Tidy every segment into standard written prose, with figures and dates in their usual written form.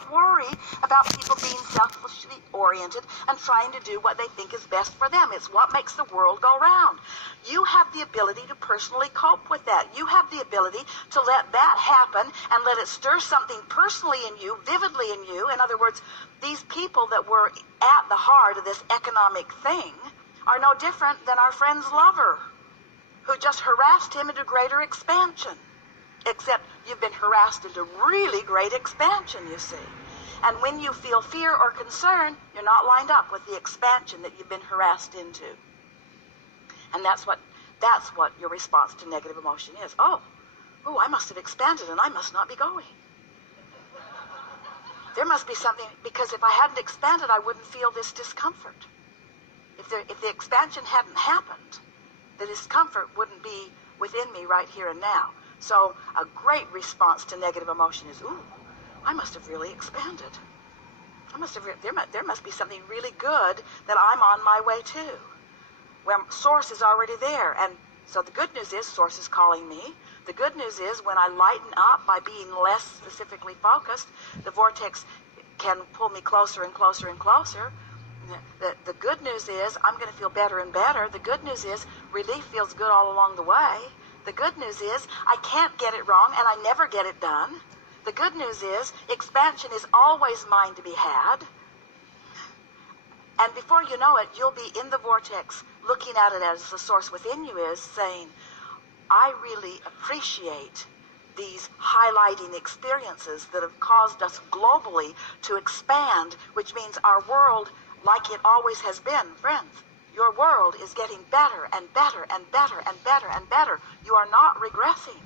don't worry about people being selfishly oriented and trying to do what they think is best for them. It's what makes the world go round. You have the ability to personally cope with that. You have the ability to let that happen and let it stir something personally in you, vividly in you. In other words, these people that were at the heart of this economic thing are no different than our friend's lover, who just harassed him into greater expansion. Except you've been harassed into really great expansion, you see. And when you feel fear or concern, you're not lined up with the expansion that you've been harassed into. And that's what your response to negative emotion is. Oh, I must have expanded and I must not be going. There must be something, because if I hadn't expanded, I wouldn't feel this discomfort. If the expansion hadn't happened, the discomfort wouldn't be within me right here and now. So a great response to negative emotion is, ooh, I must have really expanded. There must be something really good that I'm on my way to. Well, Source is already there. And so the good news is Source is calling me. The good news is when I lighten up by being less specifically focused, the vortex can pull me closer and closer and closer. The good news is I'm going to feel better and better. The good news is relief feels good all along the way. The good news is I can't get it wrong and I never get it done. The good news is expansion is always mine to be had. And before you know it, you'll be in the vortex looking at it as the source within you is saying, I really appreciate these highlighting experiences that have caused us globally to expand, which means our world, like it always has been, friends, your world is getting better and better and better and better and better. You are not regressing.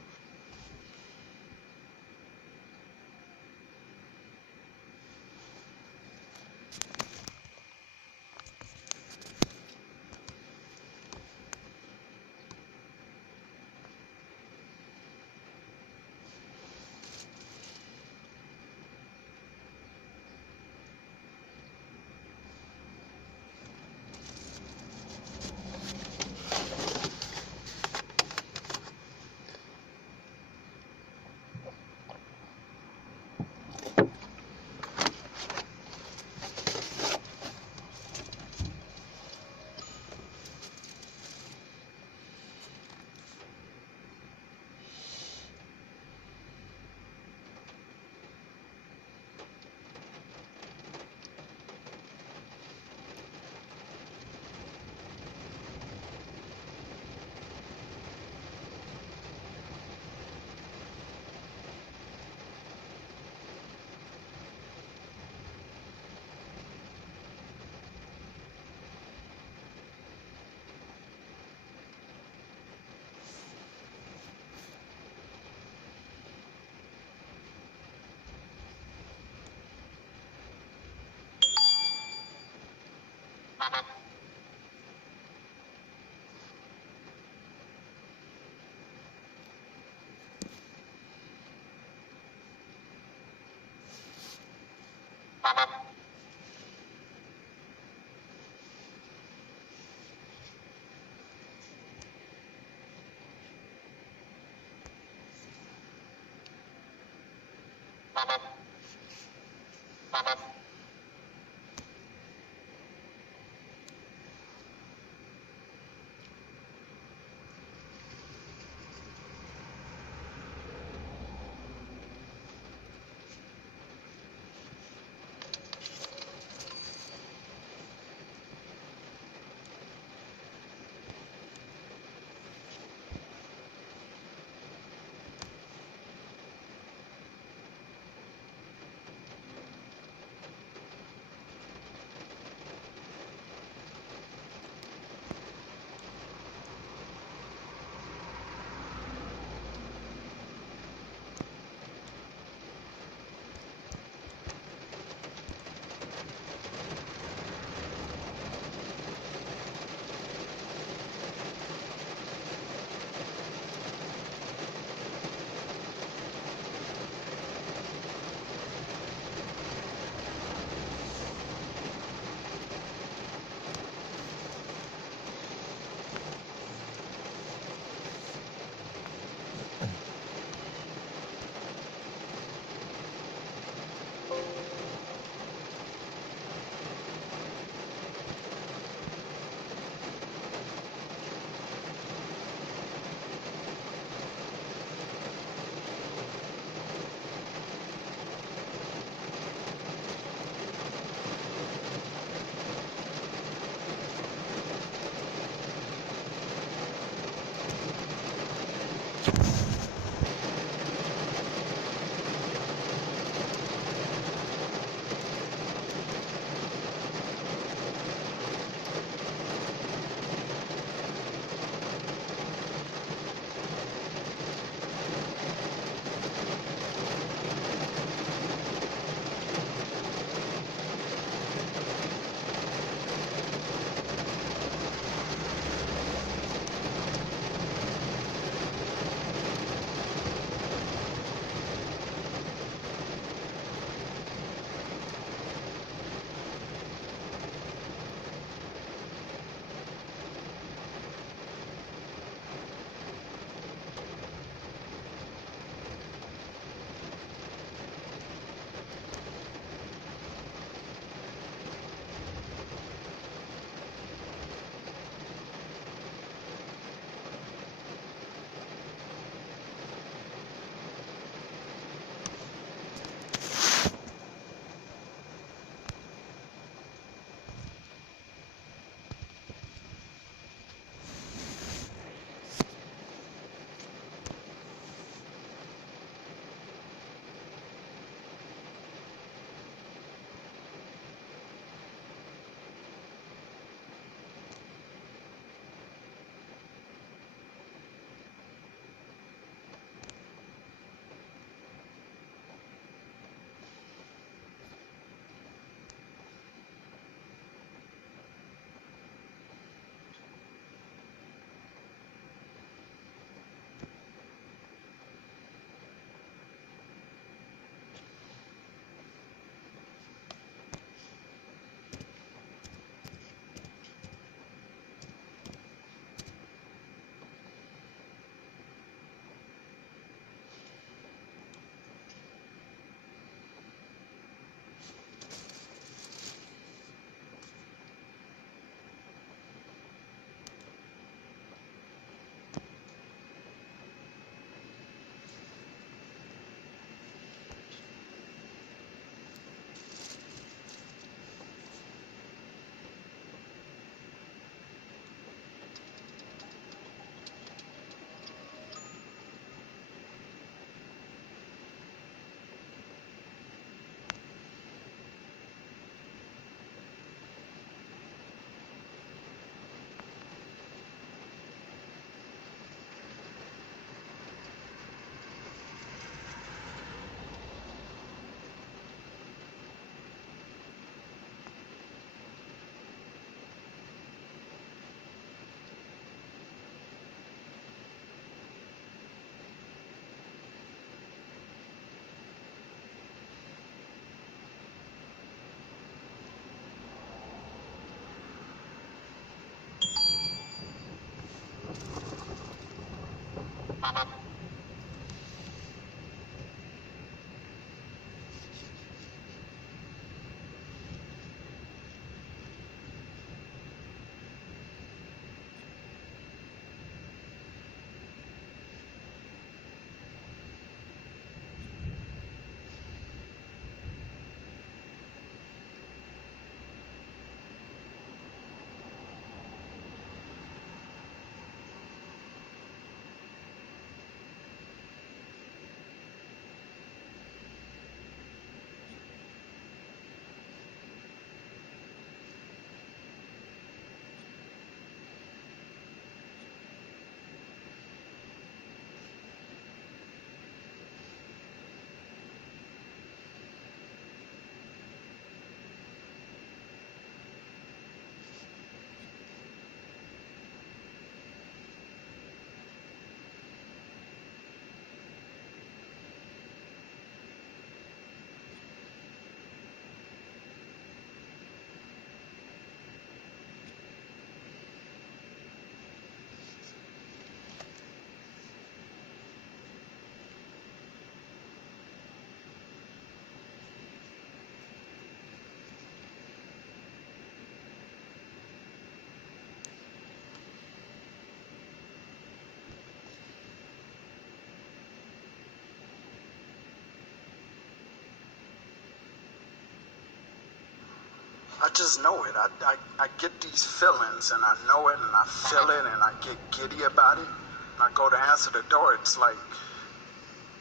I just know it. I get these feelings, and I know it, and I feel it, and I get giddy about it. And I go to answer the door, it's like,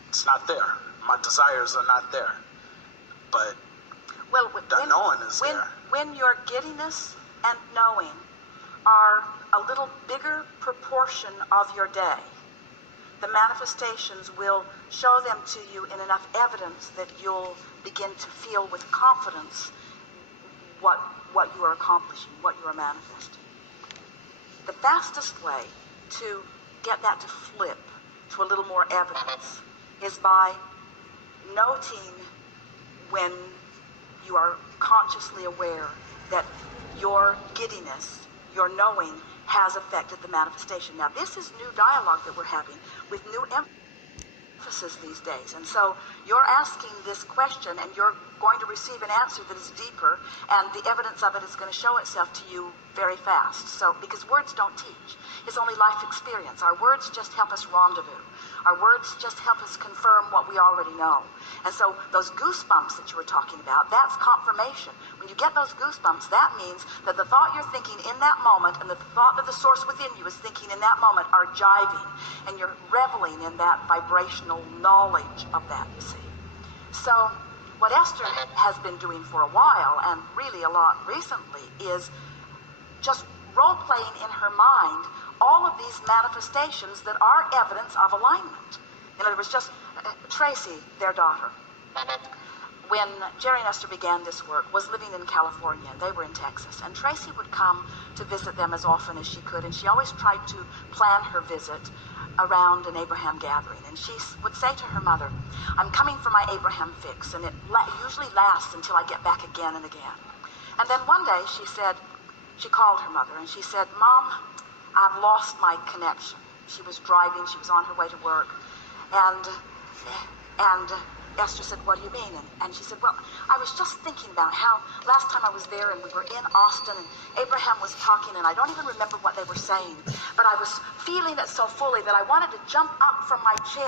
it's not there. My desires are not there. But Well, the knowing is there. When your giddiness and knowing are a little bigger proportion of your day, the manifestations will show them to you in enough evidence that you'll begin to feel with confidence what you are accomplishing, what you are manifesting. The fastest way to get that to flip to a little more evidence is by noting when you are consciously aware that your giddiness, your knowing, has affected the manifestation. Now, this is new dialogue that we're having with new emphasis these days. And so you're asking this question, and you're going to receive an answer that is deeper, and the evidence of it is going to show itself to you very fast. So, because words don't teach. It's only life experience. Our words just help us rendezvous. Our words just help us confirm what we already know. And so those goosebumps that you were talking about, that's confirmation. When you get those goosebumps, that means that the thought you're thinking in that moment and the thought that the source within you is thinking in that moment are jiving. And you're reveling in that vibrational knowledge of that, you see. So what Esther has been doing for a while, and really a lot recently, is just role-playing in her mind all of these manifestations that are evidence of alignment. In other words, just Tracy, their daughter, when Jerry and Esther began this work, was living in California, and they were in Texas. And Tracy would come to visit them as often as she could, and she always tried to plan her visit around an Abraham gathering. And she would say to her mother, I'm coming for my Abraham fix, and it usually lasts until I get back again and again. And then one day she called her mother, and she said, Mom, I've lost my connection. She was driving, she was on her way to work, and Esther said, what do you mean? And she said, well, I was just thinking about how last time I was there and we were in Austin and Abraham was talking, and I don't even remember what they were saying, but I was feeling it so fully that I wanted to jump up from my chair